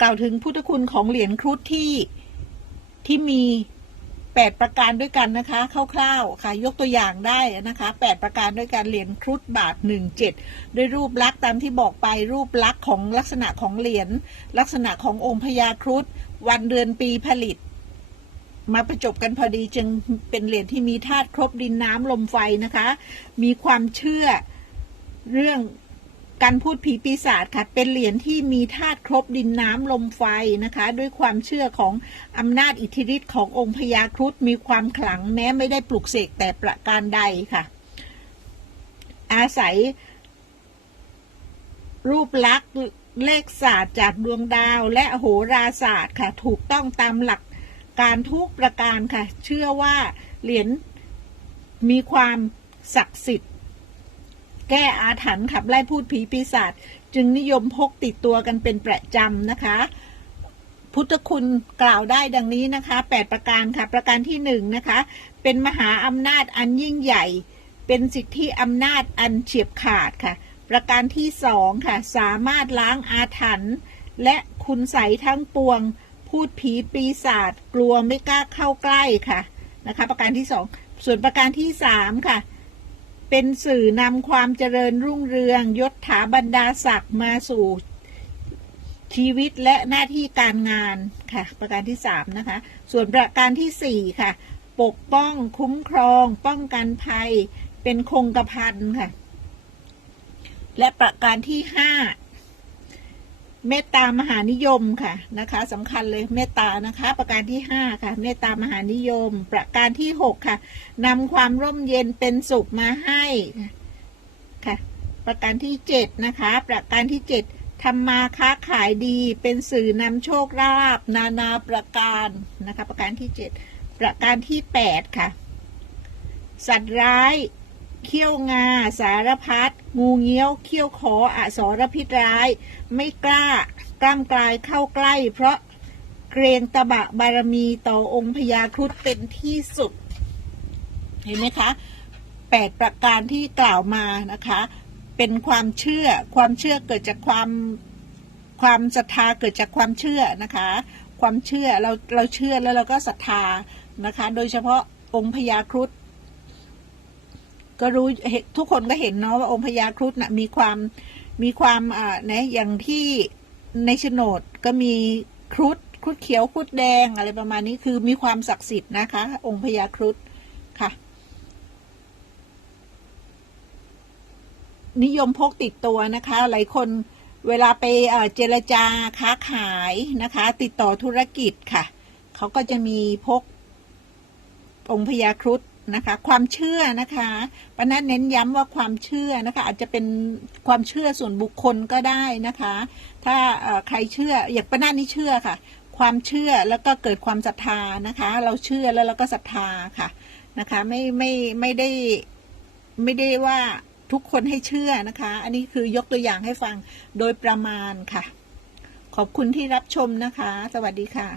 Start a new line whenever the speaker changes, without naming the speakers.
กล่าวถึงพุทธคุณของเหรียญครุฑที่ที่มีแปดประการด้วยกันนะคะคร่าวๆค่ะ ยกตัวอย่างได้นะคะแปดประการด้วยกันเหรียญครุฑบาทหนึ่งเจ็ดด้วยรูปลักษณ์ตามที่บอกไปรูปลักษณ์ของลักษณะของเหรียญลักษณะขององค์พญาครุฑวันเดือนปีผลิต มาประจบกันพอดีจึงเป็นเหรียญที่มีธาตุครบดินน้ำลมไฟนะคะ มีความเชื่อเรื่อง การพูดผีปีศาจค่ะ เป็นเหรียญที่มีธาตุครบดินน้ำลมไฟนะคะ ด้วยความเชื่อของอำนาจอิทธิฤทธิ์ขององค์พญาครุฑมีความขลังแม้ไม่ได้ปลุกเสกแต่ประการใดค่ะ อาศัย รูปลักษณ์เลขศาสตร์จากดวงดาวและโหราศาสตร์ค่ะ ถูกต้องตามหลักการทุกประการค่ะ เชื่อว่าเหรียญมีความศักดิ์สิทธิ์ แก้อาถรรพ์ขับไล่พูดผีปีศาจจึงนิยมพกติดตัวกันเป็นประจำนะคะ พุทธคุณกล่าวได้ดังนี้นะคะ 8 ประการค่ะ ประการที่1นะคะ เป็นมหาอำนาจอันยิ่งใหญ่ เป็นสิทธิอำนาจอันเฉียบขาดค่ะ ประการที่สองค่ะ สามารถล้างอาถรรพ์และคุณใสทั้งปวง พูดผีปีศาจกลัวไม่กล้าเข้าใกล้ค่ะนะคะ ประการที่สองส่วนประการที่สามค่ะ เป็นสื่อนำความเจริญรุ่งเรืองยศถาบรรดาศักดิ์มาสู่ชีวิตและหน้าที่การงานค่ะ ประการที่สามนะคะ ส่วนประการที่สี่ค่ะ ปกป้องคุ้มครอง ป้องกันภัย เป็นคงกระพันค่ะ และประการที่ห้า เมตตามหานิยมค่ะนะคะสำคัญเลยเมตตานะคะ ประการที่ห้าค่ะ เมตตามหานิยม ประการที่หกค่ะนำความร่มเย็นเป็นสุขมาให้ค่ะ ประการที่เจ็ดนะคะ ประการที่เจ็ดทำมาค้าขายดีเป็นสื่อนำโชคลาภนานาประการนะคะ ประการที่เจ็ดประการที่แปดค่ะ สัตว์ร้าย เขี้ยวงา สารพัดงูเงี้ยว เขี้ยวขออสรพิษร้าย ไม่กล้ากล้ามกลายเข้าใกล้ เพราะเกรงตบะบารมีต่อองค์พญาครุฑเป็นที่สุด เห็นไหมคะแปดประการที่กล่าวมานะคะ เป็นความเชื่อความเชื่อเกิดจากความความศรัทธาเกิดจากความเชื่อนะคะ ความเชื่อเราเราเชื่อแล้วเราก็ศรัทธานะคะ โดยเฉพาะองค์พญาครุฑ ก็รู้เห็นทุกคนก็เห็นเนาะว่าองค์พญาครุฑนะมีความมีความอ่านะอย่างที่ในโฉนดก็มีครุฑครุฑเขียวครุฑแดงอะไรประมาณนี้คือมีความศักดิ์สิทธิ์นะคะ องค์พญาครุฑค่ะ นิยมพกติดตัวนะคะ หลายคนเวลาไปเจรจาค้าขายนะคะ ติดต่อธุรกิจค่ะ เขาก็จะมีพกองค์พญาครุฑ นะคะ ความเชื่อนะคะปานัดเน้นย้ำว่าความเชื่อนะคะ อาจจะเป็นความเชื่อส่วนบุคคลก็ได้นะคะ ถ้าใครเชื่ออย่างปานัดนี่เชื่อค่ะ ความเชื่อแล้วก็เกิดความศรัทธานะคะ เราเชื่อแล้วเราก็ศรัทธาค่ะนะคะไม่ไม่ไม่ได้ไม่ได้ว่าทุกคนให้เชื่อนะคะ อันนี้คือยกตัวอย่างให้ฟังโดยประมาณค่ะ ขอบคุณที่รับชมนะคะ สวัสดีค่ะ